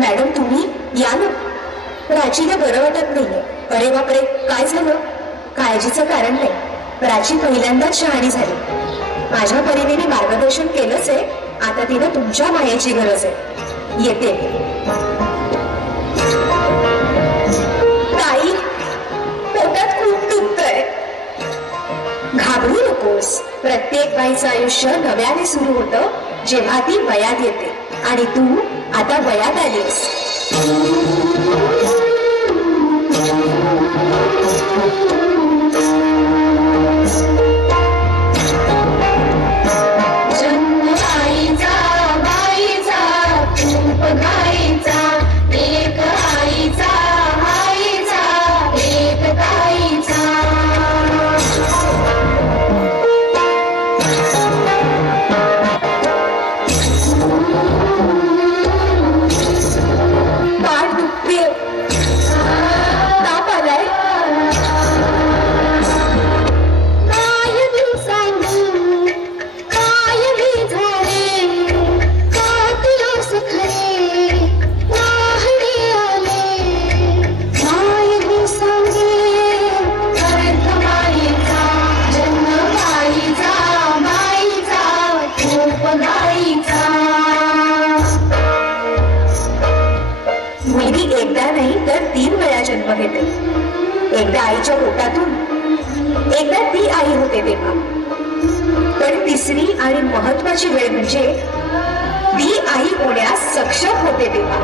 Madam तुम्ही या ना. प्राचीला बरं वाटत नाहीये. अरे बापरे, काय झालं? काळजीचं कारण नाही. प्राची पहिल्यांदाच शहाणी झाली. माझ्या परीने मार्गदर्शन केलंच आहे. आता तिला तुमच्या मायेची गरज आहे. येते. ताई, पोटात खूप दुखतंय. घाबरू नकोस. प्रत्येक बाईचं आयुष्य नव्याने सुरू होतं जेव्हा ती वयात येते. आणि तू आता वयात आलीस. एकदा आईच्या पोटातून, एकदा ती आई होते तेव्हा. पण तिसरी आणि महत्वाची वेळ म्हणजे ती आई होण्यास सक्षम होते तेव्हा.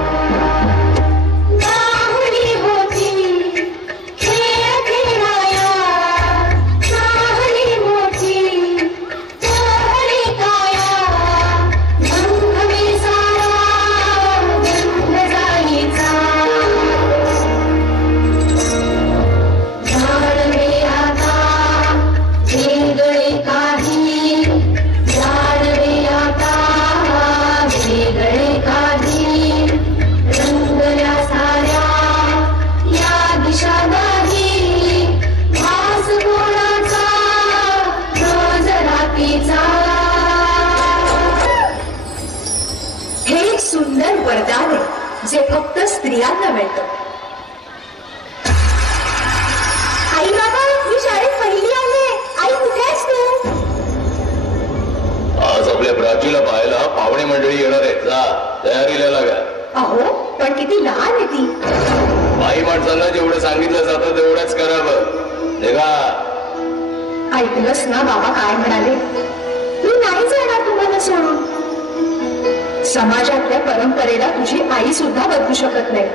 जे फक्त स्त्रियांना मिळतं. आई बाबा, मी शाळेत पहिली आले. आई कुठे आहेस तू? आज आपल्या प्राचीला पाहायला पाहुणे मंडळी येणार आहेत. जा, तयारीला लागा. अहो, पण किती लहान आहे ती. बाई माणसांना जेवढं सांगितलं जातं तेवढंच करावं. निघा. ऐकलंस ना बाबा काय म्हणाले? मी नाही जाणार तुम्हाला सोडून. समाजातल्या परंपरेला तुझी आई सुद्धा बदलू शकत नाही.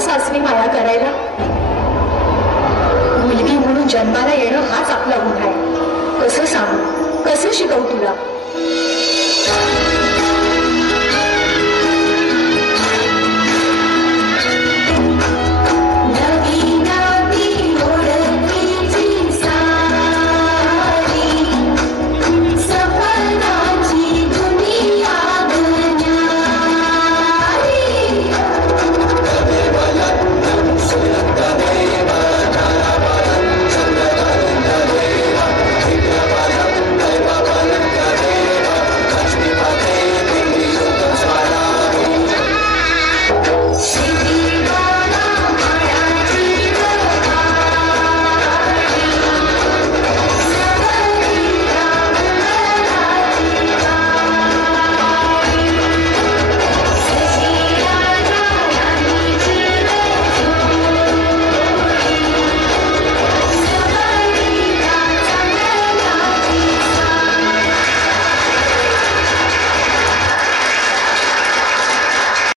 सासरी माया करायला. मुलगी म्हणून जन्माला येणं हाच आपला गुन्हा आहे. कसं सांगू, कसं शिकवू तुला?